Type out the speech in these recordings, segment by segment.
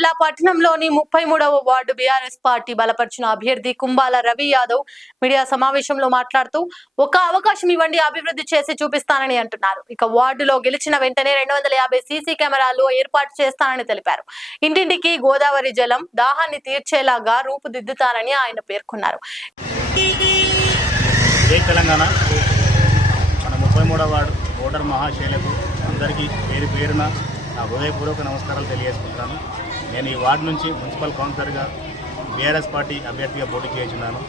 జిల్లా పట్టణంలోని 33వ ward BRS party బలపరిచిన అభ్యర్థి కుంబాల రవి యాదవ్ మీడియా సమావేశంలో మాట్లాడుతూ ఒక అవకాశం ఇవ్వండి, అభివృద్ధి చేసి చూపిస్తానని అంటున్నారు. ఇక వార్డులో గెలిచిన వెంటనే 250 సీసీ కెమెరాలు ఏర్పాటు చేస్తానని తెలిపారు. ఇంటింటికి గోదావరి జలం దాహాన్ని తీర్చేలాగా రూపుదిద్దుతారని ఆయన పేర్కొన్నారు. తెలంగాణ మన 33వ వార్డు ఓటర్ మహాశైలకు అందరికీ పేరు పేరున నా హృదయపూర్వక నమస్కారాలు తెలియజేసుకుంటున్నాను. నేను ఈ వార్డు నుంచి మున్సిపల్ కౌన్సిలర్గా బీఆర్ఎస్ పార్టీ అభ్యర్థిగా పోటీ చేస్తున్నాను.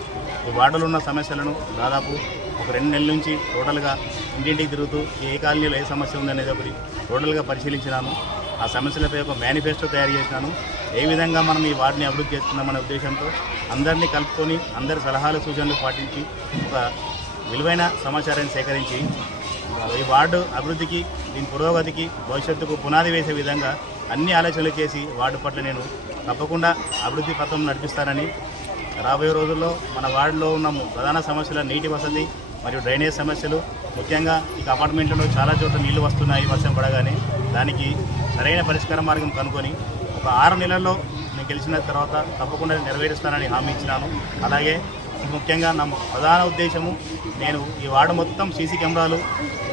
ఈ వార్డులో ఉన్న సమస్యలను దాదాపు ఒక 2 నెలల నుంచి టోటల్గా ఇంటింటికి తిరుగుతూ ఏ కాలనీలో ఏ సమస్య ఉందనేది ఒకటి టోటల్గా పరిశీలించినాను. ఆ సమస్యలపై ఒక మేనిఫెస్టో తయారు చేసినాను. ఏ విధంగా మనం ఈ వార్డుని అభివృద్ధి చేస్తున్నామనే ఉద్దేశంతో అందరినీ కలుపుకొని అందరి సలహాలు సూచనలు పాటించి ఒక విలువైన సమాచారాన్ని సేకరించి ఈ వార్డు అభివృద్ధికి, దీని పురోగతికి, భవిష్యత్తుకు పునాది వేసే విధంగా అన్ని ఆలోచనలు చేసి వార్డు పట్ల నేను తప్పకుండా అభివృద్ధి పథం నడిపిస్తానని, రాబోయే రోజుల్లో మన వార్డులో ఉన్న ప్రధాన సమస్యల నీటి వసతి మరియు డ్రైనేజ్ సమస్యలు, ముఖ్యంగా ఈ అపార్ట్మెంట్లలో చాలా చోట్ల నీళ్లు వస్తున్నాయి వర్షం పడగానే, దానికి సరైన పరిష్కార మార్గం కనుక్కొని ఒక 6 నెలల్లో నేను గెలిచిన తర్వాత తప్పకుండా నెరవేరుస్తానని హామీ ఇచ్చినాను. అలాగే ముఖ్యంగా నా ప్రధాన ఉద్దేశము, నేను ఈ వార్డు మొత్తం సీసీ కెమెరాలు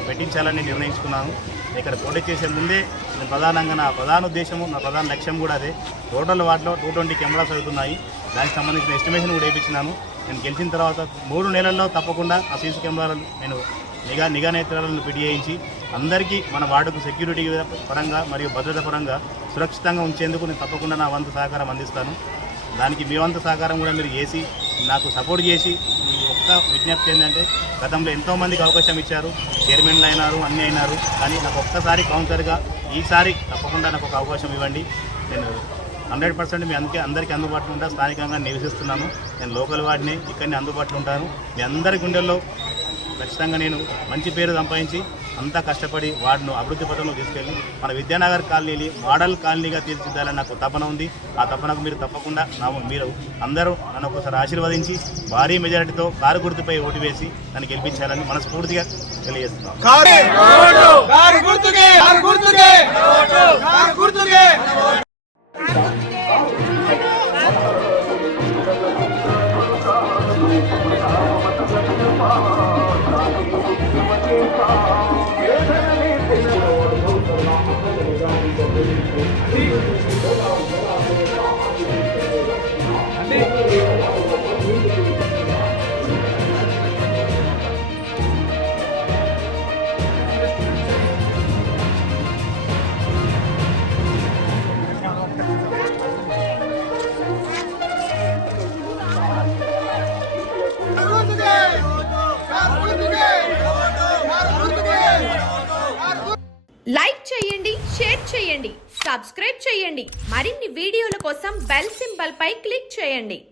పెట్టించాలని నిర్ణయించుకున్నాను. ఇక్కడ పోటీ చేసే ముందే నేను ప్రధానంగా నా ప్రధాన ఉద్దేశము, నా ప్రధాన లక్ష్యం కూడా అదే. టోటల్ వార్డులో 220 కెమెరాస్ అవుతున్నాయి. దానికి సంబంధించిన ఎస్టిమేషన్ కూడా వేయించినాను. నేను గెలిచిన తర్వాత 3 నెలల్లో తప్పకుండా ఆ సీసీ కెమెరాలను నేను నిఘా నేత్రాలను పెట్టి చేయించి అందరికీ మన వార్డుకు సెక్యూరిటీ పరంగా మరియు భద్రత పరంగా సురక్షితంగా ఉంచేందుకు నేను తప్పకుండా నా వంతు సహకారం అందిస్తాను. దానికి మీ వంతు సహకారం కూడా మీరు చేసి నాకు సపోర్ట్ చేసి, ఈ ఒక్క విజ్ఞప్తి ఏంటంటే, గతంలో ఎంతోమందికి అవకాశం ఇచ్చారు, చైర్మన్లు అయినారు, అన్నీ అయినారు, కానీ నాకు ఒక్కసారి కౌన్సిలర్గా ఈసారి తప్పకుండా నాకు ఒక అవకాశం ఇవ్వండి. నేను 100% మీ అందరికీ అందుబాటులో ఉంటాను. స్థానికంగా నివసిస్తున్నాను, నేను లోకల్ వాడిని, ఇక్కడనే అందుబాటులో ఉంటాను. మీ అందరి గుండెల్లో ఖచ్చితంగా నేను మంచి పేరు సంపాదించి అంతా కష్టపడి వార్డును అభివృద్ధి పథంలో తీసుకెళ్ళి మన విద్యానగర్ కాలనీని మోడల్ కాలనీగా తీర్చిదిద్దాలని నాకు తపన ఉంది. ఆ తపనకు మీరు తప్పకుండా మీరు అందరూ నన్ను ఒకసారి ఆశీర్వదించి భారీ మెజారిటీతో కారు గుర్తుపై ఓటు వేసి నన్ను గెలిపించాలని మనస్ఫూర్తిగా తెలియజేస్తున్నాను. లైక్ చేయండి, షేర్ చేయండి, సబ్స్క్రైబ్ చేయండి. మరిన్ని వీడియోల కోసం బెల్ సింబల్ పై క్లిక్ చేయండి.